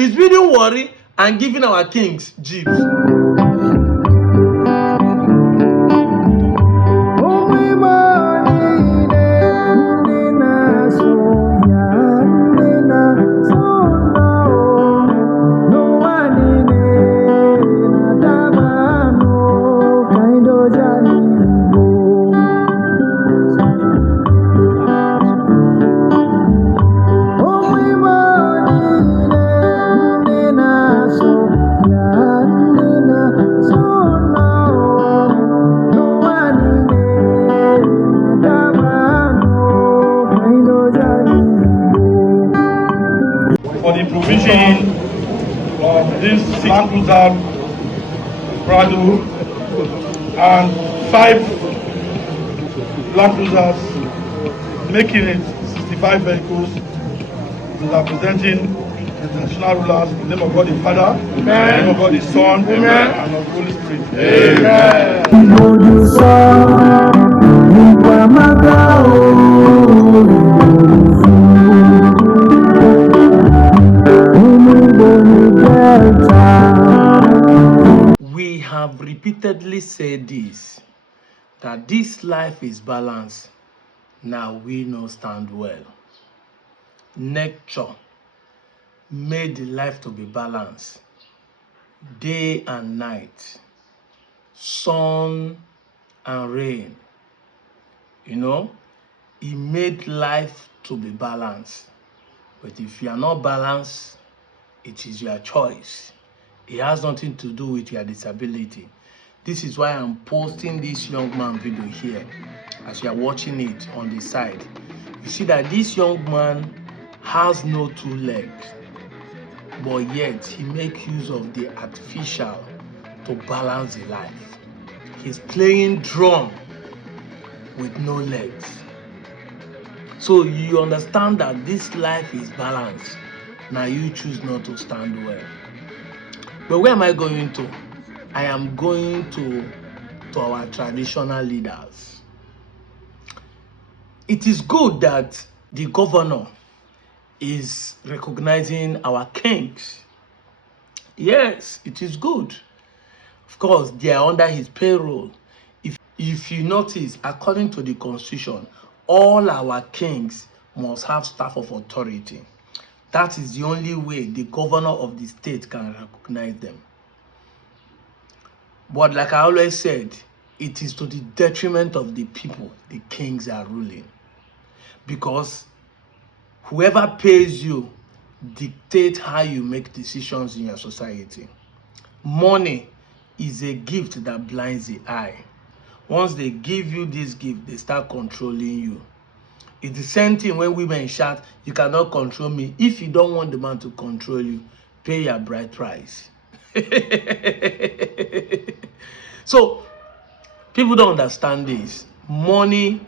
He's building worry and giving our kings jeeps. For the provision of this 6 cruiser Prado and 5 Land Cruisers, making it 65 vehicles, representing the traditional rulers. In the name of God the Father, Amen. In the name of God the Son, Amen. And of the Holy Spirit. We have repeatedly said this, that this life is balanced. Now we no stand well. Nature made the life to be balanced. Day and night, sun and rain. You know, he made life to be balanced. But if you are not balanced, it is your choice. It has nothing to do with your disability. This is why I'm posting this young man video here. As you are watching it on the side, you see that this young man has no 2 legs, but yet he makes use of the artificial to balance the life. He's playing drum with no legs. So you understand that this life is balanced. Now you choose not to stand well. But where am I going to? I am going to our traditional leaders. It is good that the governor is recognizing our kings. Yes, it is good. Of course, they are under his payroll. If you notice, according to the constitution, all our kings must have staff of authority. That is the only way the governor of the state can recognize them. But like I always said, it is to the detriment of the people the kings are ruling. Because whoever pays you dictates how you make decisions in your society. Money is a gift that blinds the eye. Once they give you this gift, they start controlling you. It's the same thing when women shout, "You cannot control me." If you don't want the man to control you, pay your bride price. So, people don't understand this. Money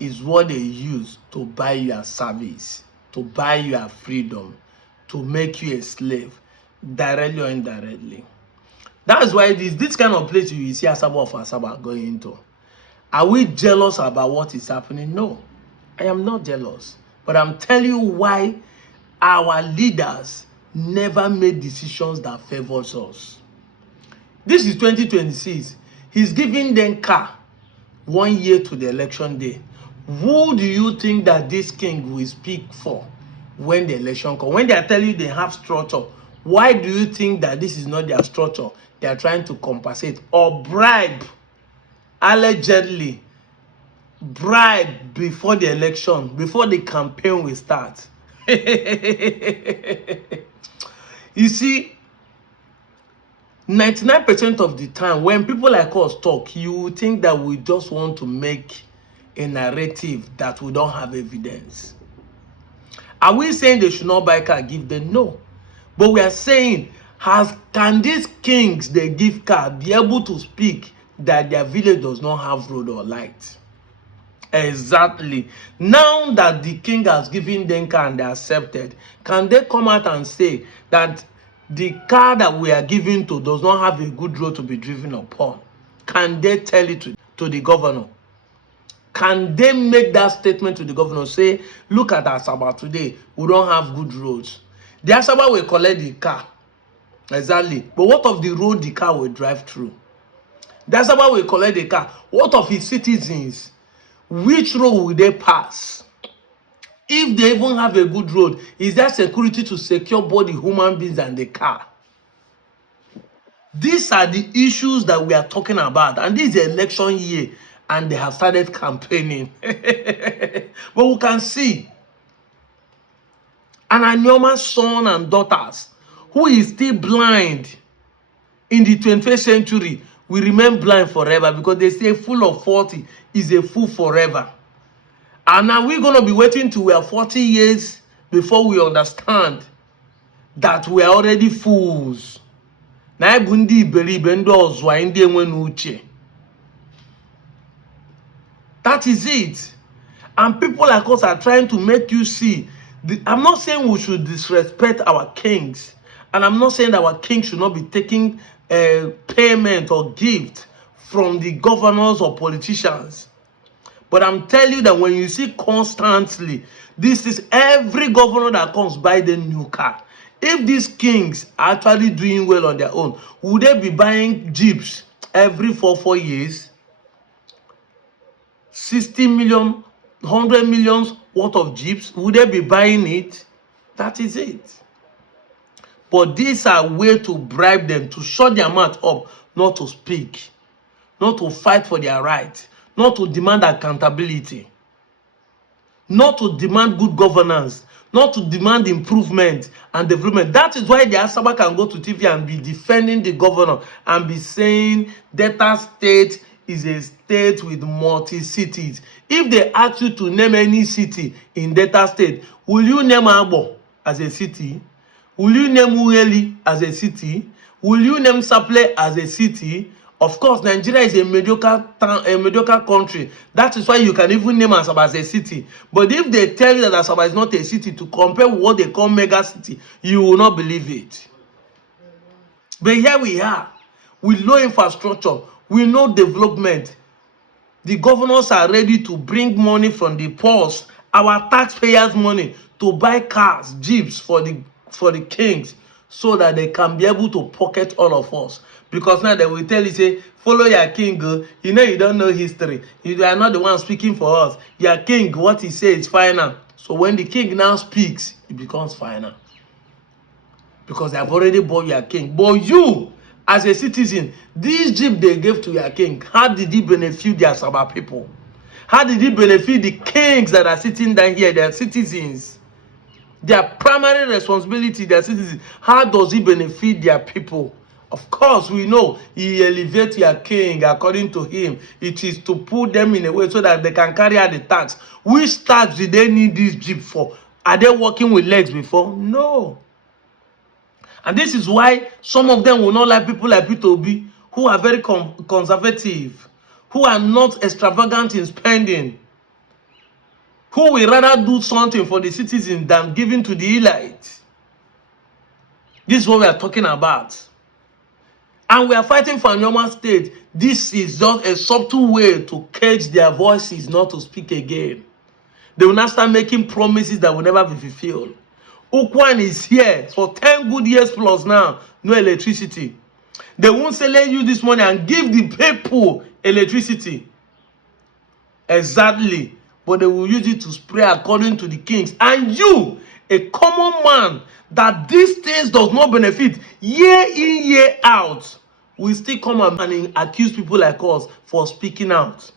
is what they use to buy your service, to buy your freedom, to make you a slave, directly or indirectly. That's why this kind of place you see Asaba of Asaba going into. Are we jealous about what is happening? No, I am not jealous. But I'm telling you why our leaders never made decisions that favors us. This is 2026. He's giving them car 1 year to the election day. Who do you think that this king will speak for when the election comes? When they are telling you they have structure, why do you think that this is not their structure? They are trying to compensate or bribe, allegedly bribe before the election, before the campaign will start. You see, 99% of the time when people like us talk, you think that we just want to make a narrative that we don't have evidence. Are we saying they should not buy car, give them? No. But we are saying, can these kings they give car be able to speak that their village does not have road or light? Exactly. Now that the king has given them car and they accepted, can they come out and say that the car that we are giving to does not have a good road to be driven upon? Can they tell it to the governor? Can they make that statement to the governor? Say, look at Asaba today, we don't have good roads. The Asaba will collect the car. Exactly. But what of the road the car will drive through? The Asaba will collect the car. What of his citizens? Which road will they pass? If they even have a good road, is there security to secure both the human beings and the car? These are the issues that we are talking about, and this is the election year, and they have started campaigning. But we can see an Anyoma's son and daughters who is still blind in the 21st century will remain blind forever, because they say fool of 40 is a fool forever. And now we're going to be waiting till we are 40 years before we understand that we are already fools. That is it. And people like us are trying to make you see. I'm not saying we should disrespect our kings. And I'm not saying that our king should not be taking payment or gift from the governors or politicians. But I'm telling you that when you see constantly, this is every governor that comes buy the new car. If these kings are actually doing well on their own, would they be buying jeeps every 4 years? 60 million, 100 millions worth of jeeps, would they be buying it? That is it. But these are ways to bribe them, to shut their mouth up, not to speak, not to fight for their rights, not to demand accountability, not to demand good governance, not to demand improvement and development. That is why the Asaba can go to TV and be defending the governor and be saying Delta State is a state with multi-cities. If they ask you to name any city in Delta State, will you name Abo as a city? Will you name Ueli as a city? Will you name Saple as a city? Of course, Nigeria is a mediocre country. That is why you can even name Asaba as a city. But if they tell you that Asaba is not a city, to compare with what they call mega city, you will not believe it. But here we are, with low infrastructure, with no development. The governors are ready to bring money from the purse, our taxpayers' money, to buy cars, jeeps for the kings, so that they can be able to pocket all of us. Because now they will tell you, say, follow your king. You know you don't know history. You are not the one speaking for us. Your king, what he says is final. So when the king now speaks, it becomes final. Because they have already bought your king. But you, as a citizen, this jeep they gave to your king, how did he benefit the Asaba people? How did he benefit the kings that are sitting down here, their citizens? Their primary responsibility, their citizens. How does he benefit their people? Of course, we know he elevates your king according to him. It is to put them in a way so that they can carry out the tax. Which tax did they need this jeep for? Are they walking with legs before? No. And this is why some of them will not like people like Peter Obi, who are very conservative, who are not extravagant in spending, who will rather do something for the citizens than giving to the elite. This is what we are talking about. And we are fighting for Anyoma State. This is just a subtle way to cage their voices not to speak again. They will not start making promises that will never be fulfilled. Ukwan is here for 10 good years plus now, no electricity. They won't say, let's use this money and give the people electricity. Exactly. But they will use it to spray according to the kings. And you, a common man, that these things does not benefit, year in, year out, will still come and accuse people like us for speaking out.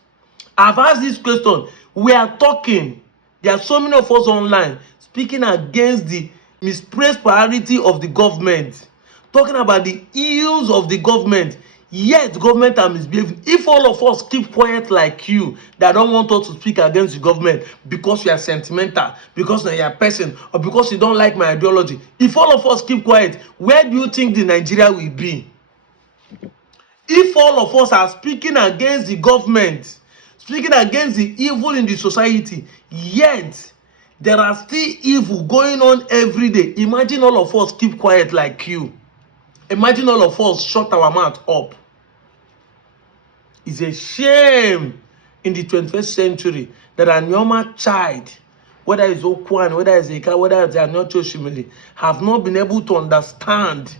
I've asked this question. We are talking. There are so many of us online speaking against the misplaced priority of the government, talking about the ills of the government. Yet government are misbehaving. If all of us keep quiet like you, that don't want us to speak against the government because you are sentimental, because you are a person, or because you don't like my ideology, if all of us keep quiet, where do you think the Nigeria will be? If all of us are speaking against the government, speaking against the evil in the society, yet there are still evil going on every day. Imagine all of us keep quiet like you. Imagine all of us shut our mouth up. It's a shame in the 21st century that a Anyoma child whether it's Okwan, whether it's Eka, whether it's Anocho Shimili, have not been able to understand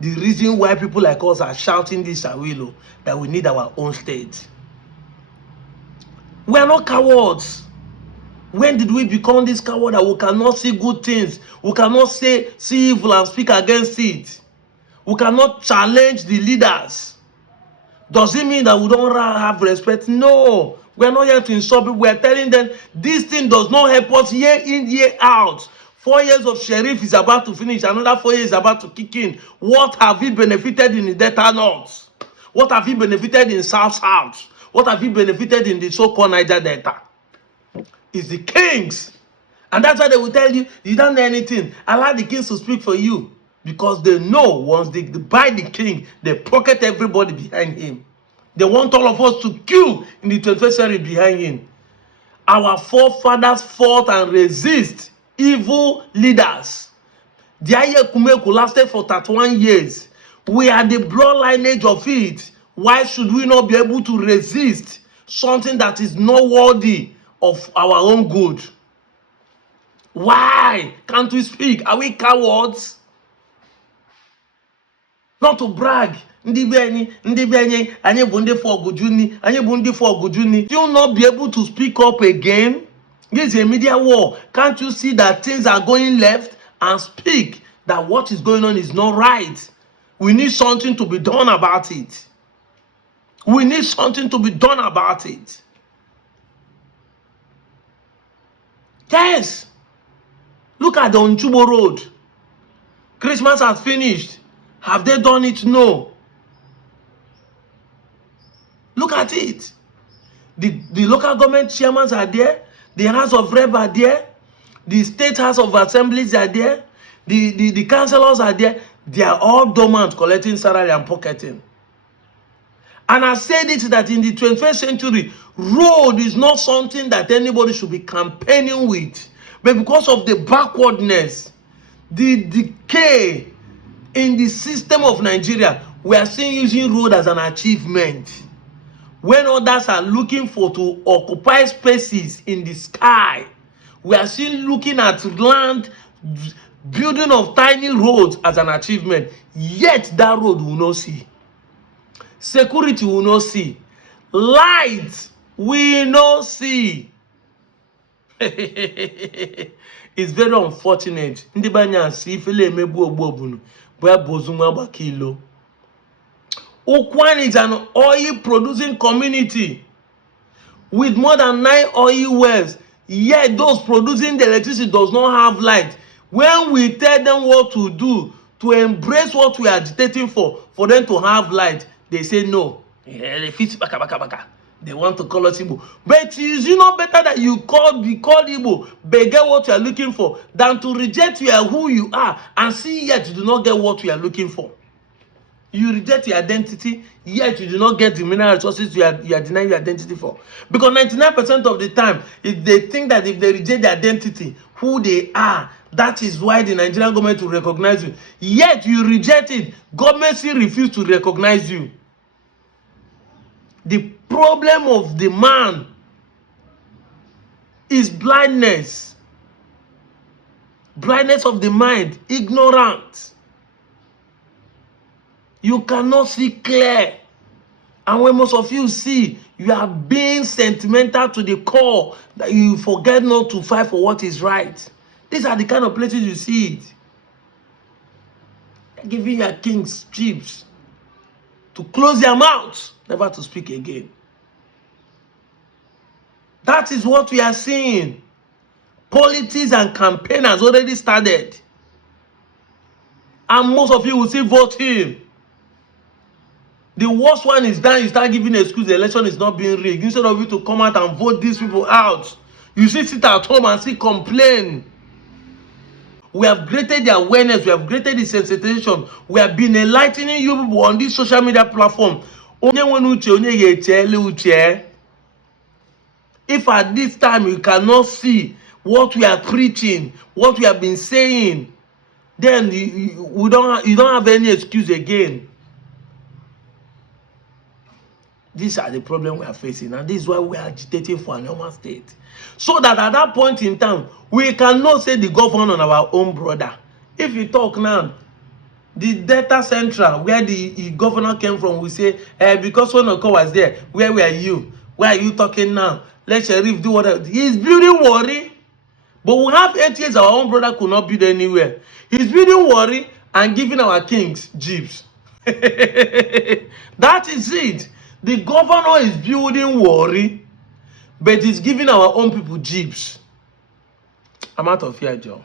the reason why people like us are shouting this Awilo, that we need our own state. We are not cowards. When did we become this coward that we cannot see good things? We cannot see evil and speak against it. We cannot challenge the leaders. Does it mean that we don't have respect? No. We are not here to insult people. We are telling them this thing does not help us year in, year out. 4 years of sheriff is about to finish. Another 4 years is about to kick in. What have we benefited in the Delta North? What have we benefited in South? What have we benefited in the so-called Niger Delta? It's the kings. And that's why they will tell you, you don't know anything. Allow the kings to speak for you. Because they know once they buy the king, they pocket everybody behind him. They want all of us to queue in the 21st century behind him. Our forefathers fought and resist evil leaders. The Ayekumeku lasted for 31 years. We are the blood lineage of it. Why should we not be able to resist something that is not worthy of our own good? Why can't we speak? Are we cowards? Not to brag. Ndị be anyị bụ ndị for Ogujuni, anyị bụ ndị for Ogujuni. You not be able to speak up again? This is a media war. Can't you see that things are going left and speak that what is going on is not right? We need something to be done about it. We need something to be done about it. Yes. Look at the Onchubo Road. Christmas has finished. Have they done it? No. Look at it. The local government chairmans are there. The House of Rep are there. The State House of Assemblies are there. The councillors are there. They are all dormant, collecting salary and pocketing. And I said it that in the 21st century, road is not something that anybody should be campaigning with. But because of the backwardness, the decay in the system of Nigeria, we are seeing using road as an achievement. When others are looking for to occupy spaces in the sky, we are still looking at land, building of tiny roads as an achievement. Yet that road will not see. Security will not see. Light will not see. It's very unfortunate. Ndị banya si ifele emebu ogbobunu bua bozuma bakilo. Ukwan is an oil producing community with more than 9 oil wells. Yet those producing the electricity does not have light. When we tell them what to do, to embrace what we are agitating for them to have light, they say no. They fit baka. They want to call us Igbo. But is it not better that you be called Igbo, but get what you are looking for, than to reject you are who you are and see yet you do not get what you are looking for? You reject your identity, yet you do not get the mineral resources you are denying your identity for. Because 99% of the time, if they think that if they reject the identity, who they are, that is why the Nigerian government will recognize you. Yet you reject it, government still refuse to recognize you. The problem of the man is blindness. Blindness of the mind, ignorance. You cannot see clear. And when most of you see, you are being sentimental to the core that you forget not to fight for what is right. These are the kind of places you see it. They're giving your kings chips to close their mouths, never to speak again. That is what we are seeing. Politics and campaign has already started. And most of you will still vote him. The worst one is that you start giving an excuse the election is not being rigged. Instead of you to come out and vote these people out, you sit at home and complain. We have created the awareness, we have created the sensitization, we have been enlightening you people on this social media platform. If at this time you cannot see what we are preaching, what we have been saying, then you don't have any excuse again. These are the problems we are facing, and this is why we are agitating for a normal state. So that at that point in time, we cannot say the governor on our own brother. If you talk now, the data central where the governor came from, we say, because when Oko was there, where were you? Why are you talking now? Let Sheriff do whatever. He's building worry. But we have 8 years our own brother could not build anywhere. He's building worry and giving our kings jeeps. That is it. The governor is building worry, but he's giving our own people jeeps. I'm out of here, Joe.